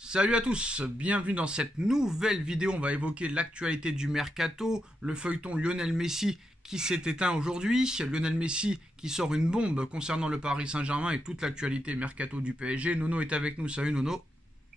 Salut à tous, bienvenue dans cette nouvelle vidéo. On va évoquer l'actualité du mercato, le feuilleton Lionel Messi qui s'est éteint aujourd'hui, Lionel Messi qui sort une bombe concernant le Paris Saint-Germain et toute l'actualité mercato du PSG. Nono est avec nous, salut Nono.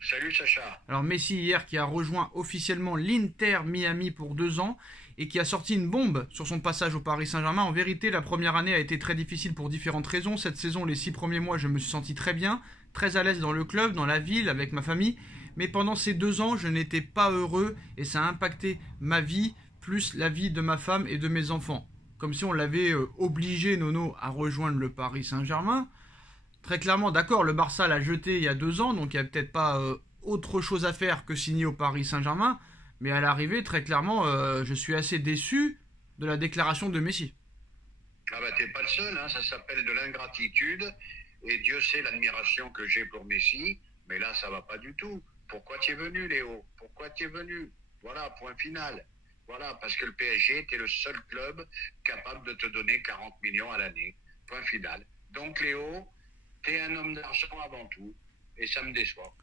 Salut Sacha. Alors Messi hier qui a rejoint officiellement l'Inter Miami pour 2 ans et qui a sorti une bombe sur son passage au Paris Saint-Germain. En vérité, la première année a été très difficile pour différentes raisons. Cette saison, les 6 premiers mois, je me suis senti très bien, très à l'aise dans le club, dans la ville, avec ma famille. Mais pendant ces 2 ans, je n'étais pas heureux et ça a impacté ma vie, plus la vie de ma femme et de mes enfants. Comme si on l'avait obligé, Nono, à rejoindre le Paris Saint-Germain. Très clairement, d'accord, le Barça l'a jeté il y a 2 ans, donc il n'y a peut-être pas autre chose à faire que signer au Paris Saint-Germain. Mais à l'arrivée, très clairement, je suis assez déçu de la déclaration de Messi. Ah bah t'es pas le seul, hein, ça s'appelle de l'ingratitude. Et Dieu sait l'admiration que j'ai pour Messi, mais là ça va pas du tout. Pourquoi tu es venu, Léo? Pourquoi tu es venu? Voilà, point final. Voilà, parce que le PSG était le seul club capable de te donner 40 millions à l'année. Point final. Donc Léo, t'es un homme d'argent avant tout, et ça me déçoit.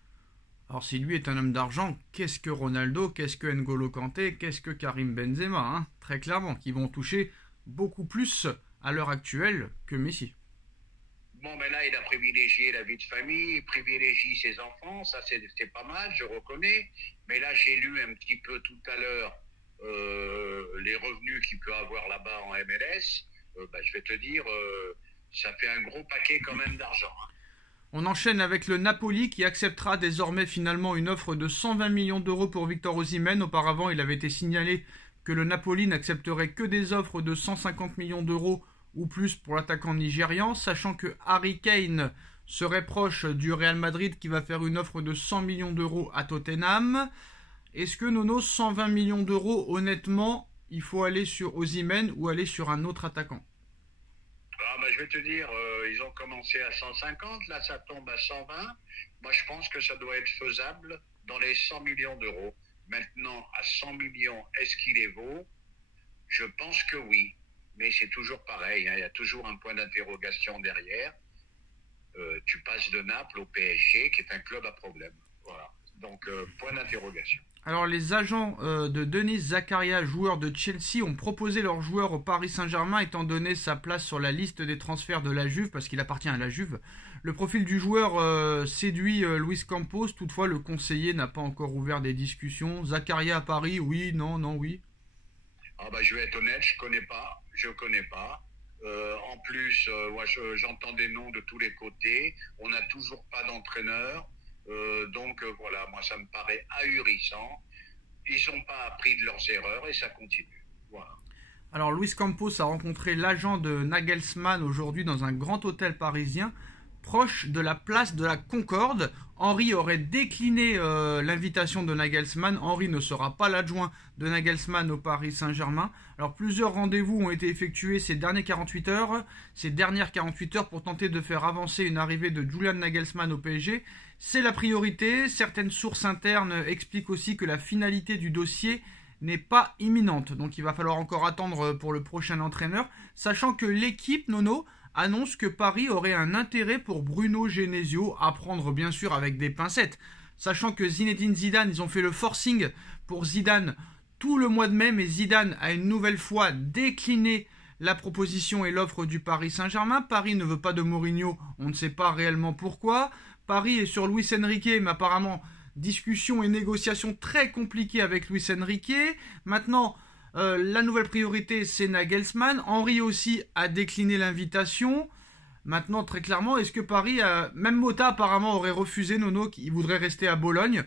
Alors si lui est un homme d'argent, qu'est-ce que Ronaldo, qu'est-ce que N'Golo Kanté, qu'est-ce que Karim Benzema, hein, très clairement, qui vont toucher beaucoup plus à l'heure actuelle que Messi. Bon, ben là, il a privilégié la vie de famille, il privilégie ses enfants, ça c'est pas mal, je reconnais. Mais là, j'ai lu un petit peu tout à l'heure les revenus qu'il peut avoir là-bas en MLS. Ben, je vais te dire, ça fait un gros paquet quand même d'argent, hein. On enchaîne avec le Napoli qui acceptera désormais finalement une offre de 120 millions d'euros pour Victor Osimhen. Auparavant, il avait été signalé que le Napoli n'accepterait que des offres de 150 millions d'euros ou plus pour l'attaquant nigérian, sachant que Harry Kane serait proche du Real Madrid qui va faire une offre de 100 millions d'euros à Tottenham. Est-ce que Nono, 120 millions d'euros, honnêtement, il faut aller sur Osimhen ou aller sur un autre attaquant? Ah, ben, je vais te dire, ils ont commencé à 150, là ça tombe à 120. Moi, je pense que ça doit être faisable dans les 100 millions d'euros. Maintenant, à 100 millions, est-ce qu'il les vaut? Je pense que oui, mais c'est toujours pareil, hein, il y a toujours un point d'interrogation derrière. Tu passes de Naples au PSG, qui est un club à problème. Voilà. Donc, point d'interrogation. Alors les agents de Denis Zakaria, joueur de Chelsea, ont proposé leur joueur au Paris Saint-Germain étant donné sa place sur la liste des transferts de la Juve, parce qu'il appartient à la Juve. Le profil du joueur séduit Luis Campos, toutefois le conseiller n'a pas encore ouvert des discussions. Zakaria à Paris, oui, non, non, oui. Ah bah, je vais être honnête, je connais pas. Je connais pas. En plus, moi, j'entends des noms de tous les côtés. On n'a toujours pas d'entraîneur. Donc voilà, moi ça me paraît ahurissant. Ils n'ont pas appris de leurs erreurs et ça continue. Voilà. Alors Luis Campos a rencontré l'agent de Nagelsmann aujourd'hui dans un grand hôtel parisien proche de la place de la Concorde. Henry aurait décliné l'invitation de Nagelsmann. Henry ne sera pas l'adjoint de Nagelsmann au Paris Saint-Germain. Alors plusieurs rendez-vous ont été effectués ces dernières 48 heures pour tenter de faire avancer une arrivée de Julian Nagelsmann au PSG. C'est la priorité. Certaines sources internes expliquent aussi que la finalité du dossier n'est pas imminente. Donc il va falloir encore attendre pour le prochain entraîneur, sachant que l'équipe Nono annonce que Paris aurait un intérêt pour Bruno Genesio, à prendre bien sûr avec des pincettes. Sachant que Zinedine Zidane, ils ont fait le forcing pour Zidane tout le mois de mai, mais Zidane a une nouvelle fois décliné la proposition et l'offre du Paris Saint-Germain. Paris ne veut pas de Mourinho, on ne sait pas réellement pourquoi. Paris est sur Luis Enrique, mais apparemment discussion et négociation très compliquées avec Luis Enrique. Maintenant, la nouvelle priorité, c'est Nagelsmann. Henry aussi a décliné l'invitation. Maintenant, très clairement, est-ce que Paris, même Mota apparemment aurait refusé, Nono, qui voudrait rester à Bologne.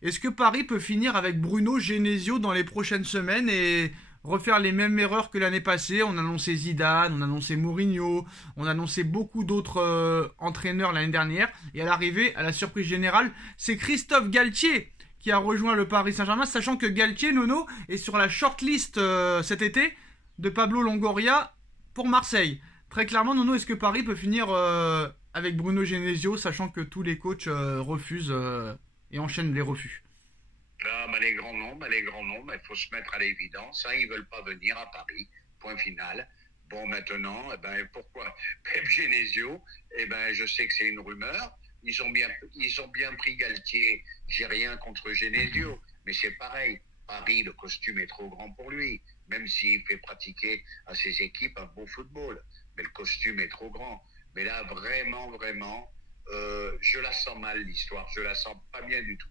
Est-ce que Paris peut finir avec Bruno Genesio dans les prochaines semaines et refaire les mêmes erreurs que l'année passée? On a annoncé Zidane, on a annoncé Mourinho, on a annoncé beaucoup d'autres entraîneurs l'année dernière. Et à l'arrivée, à la surprise générale, c'est Christophe Galtier qui a rejoint le Paris Saint-Germain, sachant que Galtier, Nono, est sur la shortlist cet été de Pablo Longoria pour Marseille. Très clairement, Nono, est-ce que Paris peut finir avec Bruno Genesio, sachant que tous les coachs refusent et enchaînent les refus? Là, bah, les grands noms, bah, il faut se mettre à l'évidence. Hein, ils veulent pas venir à Paris. Point final. Bon, maintenant, eh ben, pourquoi Pep Genesio? Eh ben, je sais que c'est une rumeur, ils ont bien pris Galtier. J'ai rien contre Genesio, mais c'est pareil. Paris, le costume est trop grand pour lui, même s'il fait pratiquer à ses équipes un beau football. Mais le costume est trop grand. Mais là, vraiment, je la sens mal, l'histoire. Je la sens pas bien du tout.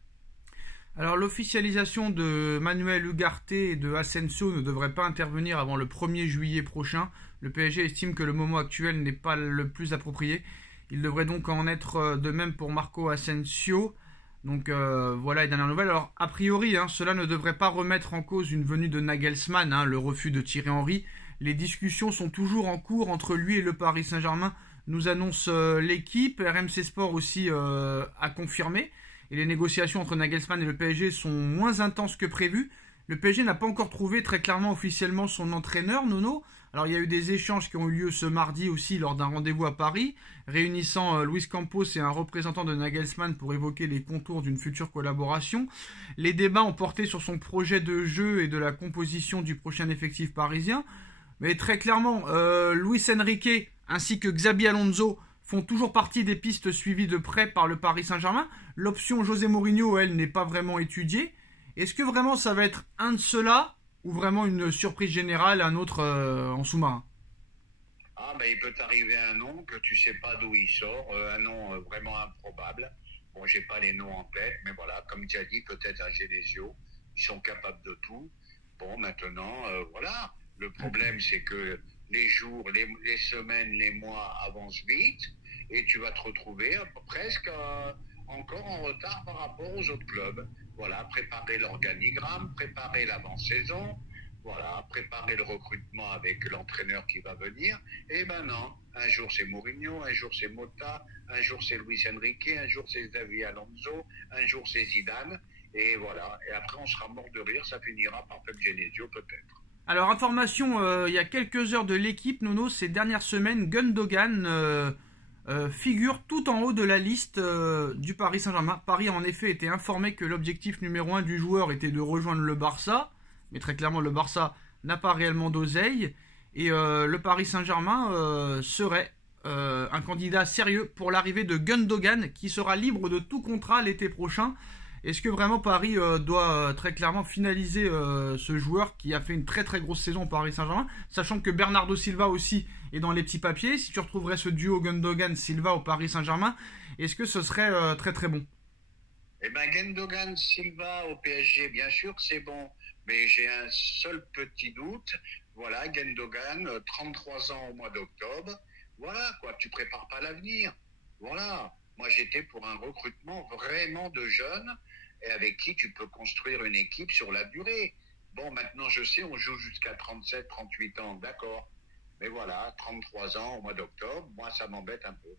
Alors l'officialisation de Manuel Ugarte et de Asensio ne devrait pas intervenir avant le 1er juillet prochain. Le PSG estime que le moment actuel n'est pas le plus approprié. Il devrait donc en être de même pour Marco Asensio. Donc voilà les dernières nouvelles. Alors a priori, cela ne devrait pas remettre en cause une venue de Nagelsmann, le refus de Thierry Henry. Les discussions sont toujours en cours entre lui et le Paris Saint-Germain, nous annonce l'équipe. RMC Sport aussi a confirmé. Et les négociations entre Nagelsmann et le PSG sont moins intenses que prévu. Le PSG n'a pas encore trouvé très clairement officiellement son entraîneur, Nono. Alors il y a eu des échanges qui ont eu lieu ce mardi aussi lors d'un rendez-vous à Paris, réunissant Luis Campos et un représentant de Nagelsmann pour évoquer les contours d'une future collaboration. Les débats ont porté sur son projet de jeu et de la composition du prochain effectif parisien. Mais très clairement, Luis Enrique ainsi que Xabi Alonso font toujours partie des pistes suivies de près par le Paris Saint-Germain. L'option José Mourinho, elle, n'est pas vraiment étudiée. Est-ce que vraiment ça va être un de ceux-là ou vraiment une surprise générale, un autre en sous-marin? Ah, ben il peut t'arriver un nom que tu sais pas d'où il sort, un nom vraiment improbable. Bon, j'ai pas les noms en tête, mais voilà, comme tu as dit, peut-être un Genesio. Ils sont capables de tout. Bon, maintenant, voilà. Le problème, c'est que les jours, les semaines, les mois avancent vite et tu vas te retrouver presque encore en retard par rapport aux autres clubs. Voilà, préparer l'organigramme, préparer l'avant-saison, voilà, préparer le recrutement avec l'entraîneur qui va venir. Et ben non, un jour c'est Mourinho, un jour c'est Motta, un jour c'est Luis Enrique, un jour c'est Xavi Alonso, un jour c'est Zidane. Et voilà, et après on sera mort de rire, ça finira par Pep Genesio peut-être. Alors, information, il y a quelques heures de l'équipe, Nono, ces dernières semaines, Gundogan figure tout en haut de la liste du Paris Saint-Germain. Paris a en effet été informé que l'objectif numéro 1 du joueur était de rejoindre le Barça, mais très clairement le Barça n'a pas réellement d'oseille, et le Paris Saint-Germain serait un candidat sérieux pour l'arrivée de Gundogan, qui sera libre de tout contrat l'été prochain. Est-ce que vraiment Paris doit très clairement finaliser ce joueur qui a fait une très très grosse saison au Paris Saint-Germain, sachant que Bernardo Silva aussi est dans les petits papiers. Si tu retrouverais ce duo Gundogan-Silva au Paris Saint-Germain, est-ce que ce serait très très bon? Eh ben Gundogan-Silva au PSG, bien sûr que c'est bon, mais j'ai un seul petit doute. Voilà, Gundogan, 33 ans au mois d'octobre. Voilà, quoi, tu prépares pas l'avenir. Voilà. Moi, j'étais pour un recrutement vraiment de jeunes et avec qui tu peux construire une équipe sur la durée. Bon, maintenant, je sais, on joue jusqu'à 37, 38 ans, d'accord. Mais voilà, 33 ans au mois d'octobre, moi, ça m'embête un peu.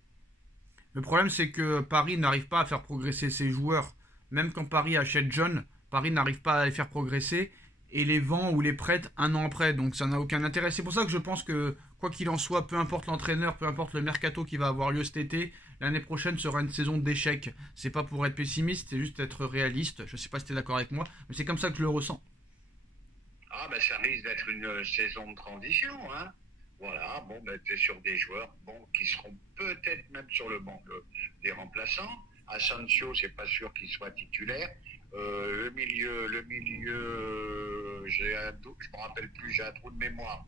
Le problème, c'est que Paris n'arrive pas à faire progresser ses joueurs. Même quand Paris achète jeunes, Paris n'arrive pas à les faire progresser et les vend ou les prête un an après. Donc ça n'a aucun intérêt. C'est pour ça que je pense que, quoi qu'il en soit, peu importe l'entraîneur, peu importe le mercato qui va avoir lieu cet été, l'année prochaine sera une saison d'échecs. C'est pas pour être pessimiste, c'est juste être réaliste. Je sais pas si tu es d'accord avec moi, mais c'est comme ça que je le ressens. Ah, ben ça risque d'être une saison de transition, hein. Voilà, bon, ben tu es sur des joueurs bon, qui seront peut-être même sur le banc des remplaçants. Asensio, c'est pas sûr qu'il soit titulaire. J'ai un doute, je me rappelle plus, j'ai un trou de mémoire.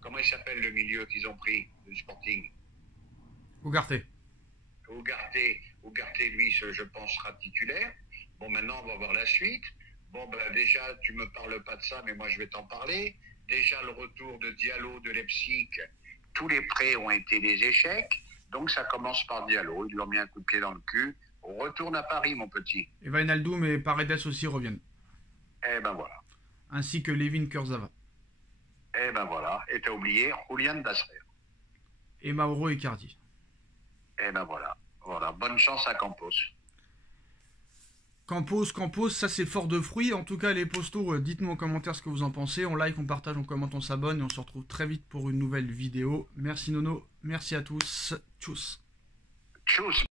Comment il s'appelle le milieu qu'ils ont pris du Sporting? Ugarte. Ugarte, lui, je pense, sera titulaire. Bon, maintenant, on va voir la suite. Bon, ben déjà, tu me parles pas de ça, mais moi, je vais t'en parler. Déjà, le retour de Diallo de Leipzig, tous les prêts ont été des échecs. Donc, ça commence par Diallo. Ils lui ont mis un coup de pied dans le cul. On retourne à Paris, mon petit. Et Wijnaldum et Paredes aussi reviennent. Eh ben voilà. Ainsi que Levin Kurzawa. Eh ben voilà. Et t'as oublié Julian Dasser. Et Mauro Icardi. Eh ben voilà. Voilà. Bonne chance à Campos. Campos, ça c'est fort de fruits. En tout cas, les postos, dites-nous en commentaire ce que vous en pensez. On like, on partage, on commente, on s'abonne et on se retrouve très vite pour une nouvelle vidéo. Merci Nono, merci à tous. Tchuss. Tchuss.